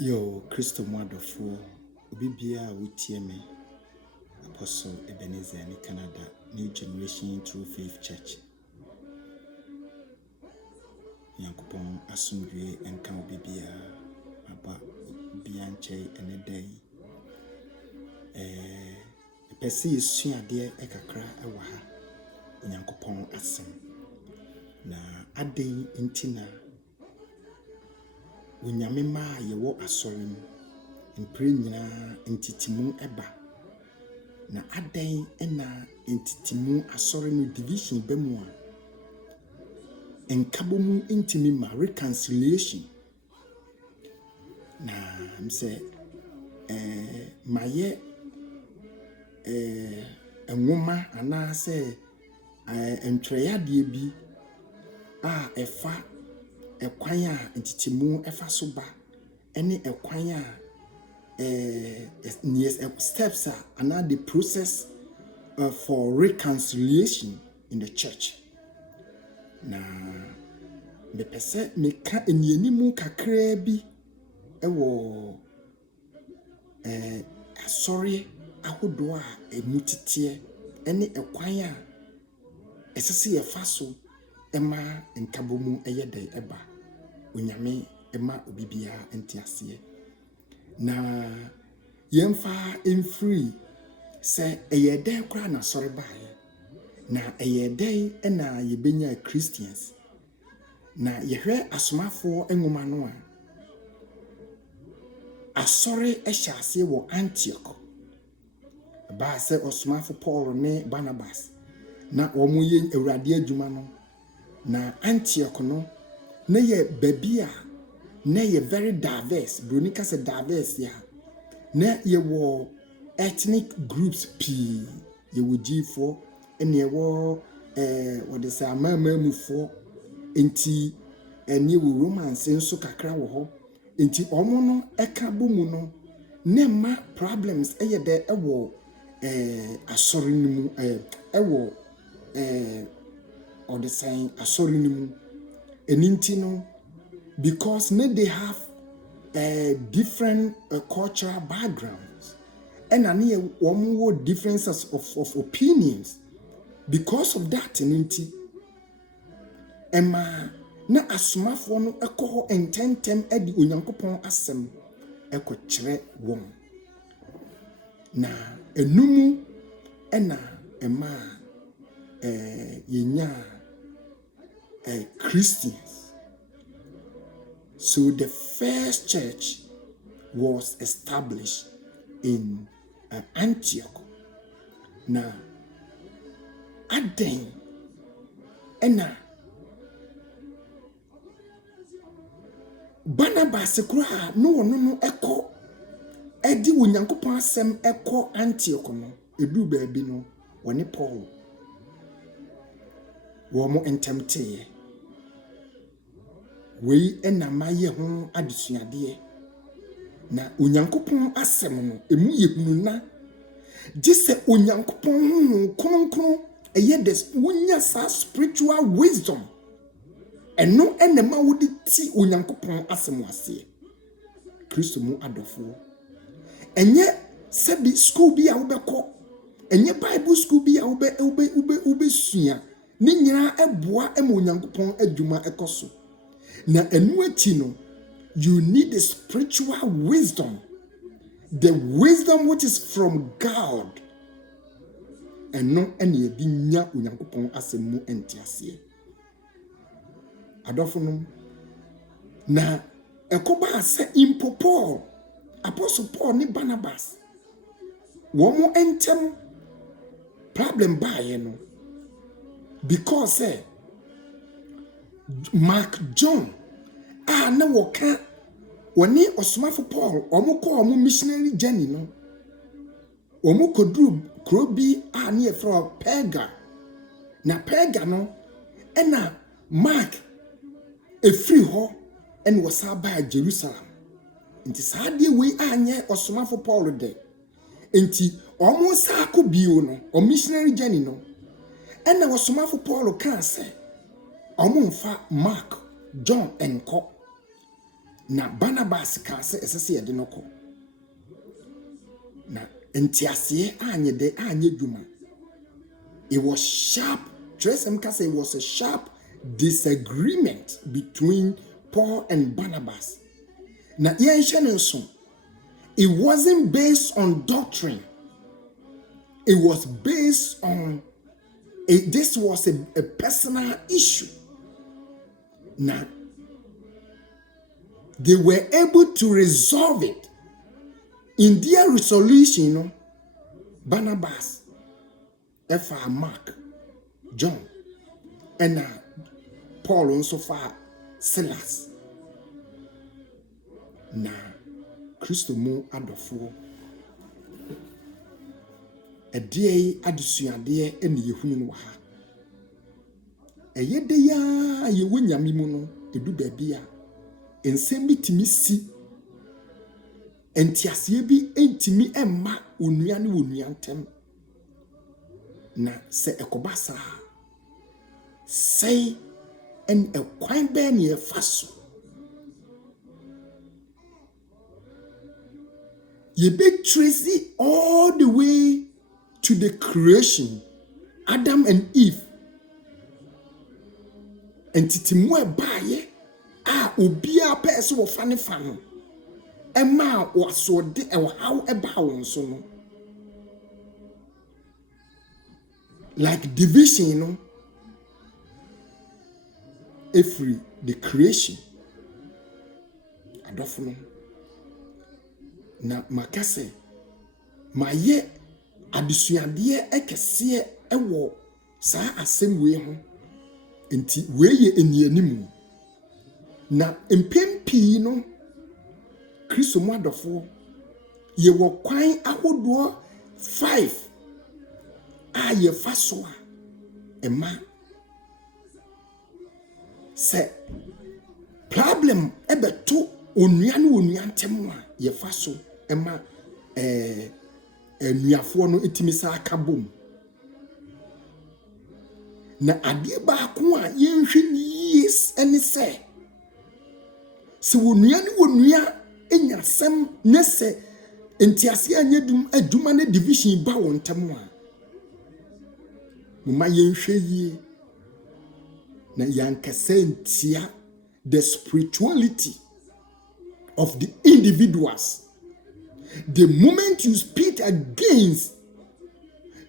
Yo, Christo Mwadofo, Obibia Wutieme, Apostle Ebenezer in Canada, New Generation True Faith Church. Yankupon Asumdwe and Kan Obibia, Aba Bianche and a day. Pesi is soon dear Ekakra Awaha, Yankupon Asum. Na Ade Intina. Unyamema yewo asorim mpre nyina ntitimu eba na adan na ntitimu asorim division bemu a enkabomu ntimi ma reconciliation na mse maye enwoma ana se entweyade bi a efa ekwan a ntitimu efa so ba ene ekwan a steps and the process for reconciliation in the church. Na me pese me ka enianimu kakra bi ewo asori ahodo a emutite ene ekwan a esese ye fa so ema nkabomu eyede eba onyame ema obibia entiase na yemfa free se eyede kra na sori baaye na eyede na yebenya Christians na yehwe asomafo enwoma no a asori ehyiase wo Antioch ba se osomafo Paul ne Barnabas na omoye awurade adwuma no na Antioch no na ye babia na ye very diverse bronika se diverse ya na ye wo ethnic groups p ye wo Gfo ene ye wo what they say amamamufo enti ene wo romance nso kakra wo ho enti omo no eka bomu no na ma problems eye de ewo asori nimu ewo or the saying asori nimu eninti no because they have different cultural backgrounds and one more differences of opinions. Because of that eninti ema na asomafo no ekoho ententem edi onyankopon asem ekokyere won na enumu ena ema yenya Christians. So the first church was established in Antioch. Now, Aden ena Barnabas kura no eko edi onyankopon asem eko Antioch no edu baabi no woni Paul wo mo entemte wei ena maye ho adesuade na onyankopon asem no emu yehunu na gise onyankopon kronkron eye des wonya sa spiritual wisdom eno enema wodi ti onyankopon asem ase Kristo mu adofo enye sebi school bi a wobekọ enye bible school bi a ube sua ni nyina eboa ema onyankopon adwuma ekoso na enu ati no you need the spiritual wisdom, the wisdom which is from God, and no any dinya unyankopon asemu entiase adofonom na ekoba se impo Paul Apostle Paul ni Barnabas womo entem problem baye no because Mark John na woka woni osomafo Paul omukọ omu missionary journey no omukodru krobi na ye from Perga na Perga no ena Mark efri ho en wasaba Jerusalem nti saade we anye osomafo Paul de nti omu sa akobio no o missionary journey no ena osomafo Paul kan se omu mfa Mark John enko na Barnabas ka sɛ ɛsɛ sɛ yɛde no kɔ na ntiaseɛ anyɛ dɛ anyɛ dwuma. It was sharp. Tresem ka say it was a sharp disagreement between Paul and Barnabas. Na yɛnhyɛ no nso, it wasn't based on doctrine. It was based on this was a personal issue. Now, they were able to resolve it. In their resolution, Barnabas, F.R. Mark, John, and Paul also for Silas. Na Kristo mu adofo ɛdeɛ adesuadeɛ ɛne yɛhunu no wɔ ha. Ɛyɛ de ya yɛwɔ nyame mu no edu baabi a nsɛm bi timi si entiaseɛ bi entimi ɛmma onua ne onua ntɛm. Na sɛ ɛkɔba saa sɛi ɛn ɛkwan bɛɛ ne yɛfa so you be tracy all the way to the creation, Adam and Eve. And titimu ɛbaayɛ a obia pɛ sɛ wɔfa ne fa no ɛma wɔasɔde ɛwɔhaw ɛbaa wɔn so no. Like division, no, every the creation, adofo no. Na makase maye adesuadeɛ ɛkɛseɛ ɛwɔ saa asɛm wei ho enti wei yɛ enianimu na mpempi no Kristo mu adɔfo yɛwɔ kwan ahodoɔ 5 a yɛfa so a ɛma sɛ problem ɛbɛto onua ne onua ntɛm a yɛfa so ɛma nuafoɔ no etimi sa aka bom. Na adeɛ baako a yɛnhwɛ ni yes ɛne sɛ onua ne onua enya sɛm ne sɛ entiase anya adwuma ne division ba wɔn ntam a moma yɛnhwɛ yie na yankasa ntia the spirituality of the individuals. The moment you speak against,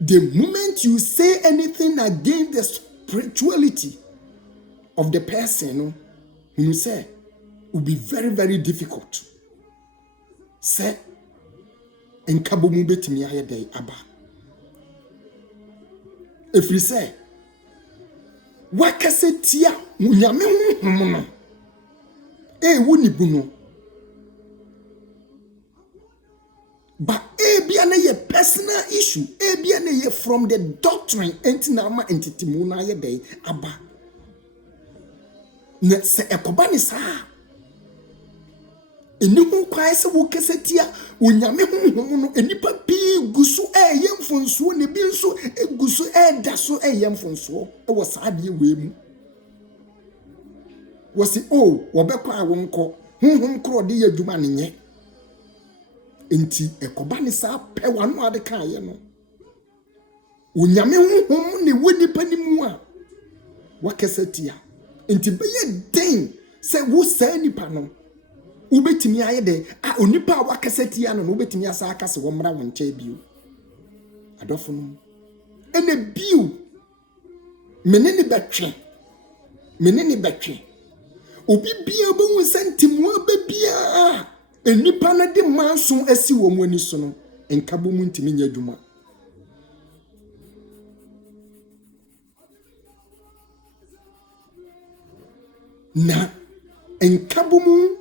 the moment you say anything against the spirituality of the person, you say, will be very, very difficult. Say, in Kabomu betimi ayede aba. If you say, wakase tia munyame honhom no, woni buno. But ebia na ye personal issue, ebia na ye from the doctrine enti na ama entity mu na ye dey aba. Na se ekoba ni saa. Eni hu kwai se wo kesetia onyame honhom no enipa bi gusu ye mfonso ne bi nso egusu da so ye mfonso e wo saa de we mu. Wo si wo bekọ a wo nko honhom kro de ye adwuma ne nye. Enti ekoba ni saa pe wano ade kan ye no onyame honhom ne woni panimu a wakesetia enti beye den se wo saa nipa no ubetimi aye de onipa a wakesetia no ubetimi asa aka se wo mra wo nche bio adofo no ene bio menene betwe obi bia bo hu sentimu ababia enipa na de manso asi wo mu ani so no enkabo mu ntimi nya adwuma. Na enkabo mu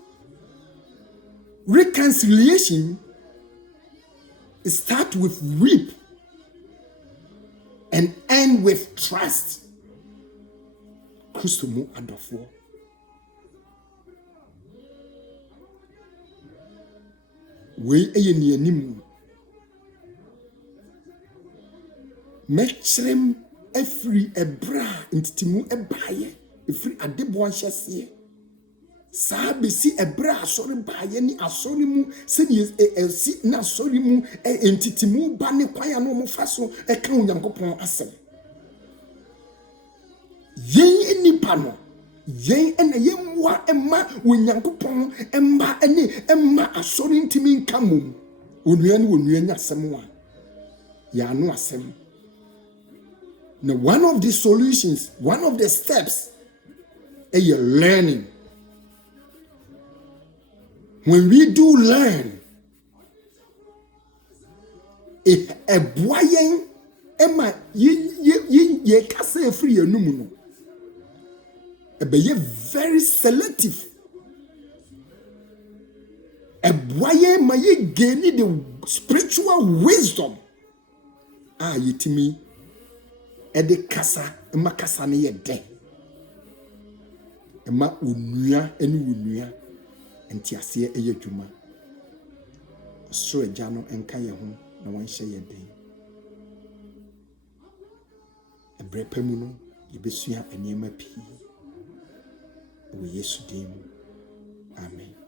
reconciliation start with weep and end with trust. Kristo mu adofo we eye ni animu mechrem efri ebra ntitimu ebaye efri adebo anhyese saa besi ebra asori baaye ni asori mu se ni si na asori mu entitimu ba ne kwaya no mo faso ka onyankopon asem yen nipa no yen na yemwa emma onyankopon emma ene emma asori ntimi nkamum onua ne onua nya asem wa ya no asem. Now, one of the solutions, one of the steps, is your learning. When we do learn, a boy, Emma, ye kase free no. Be very selective. A boy, ma ye gain the spiritual wisdom. Yitimi. Ede kasa ema kasa ne ye den ema onua ene onua entiase eye dwuma so agya no enka ye ho na wan hye ye den ebrepemu no ye besua eniema pii wo Yesu dim amen.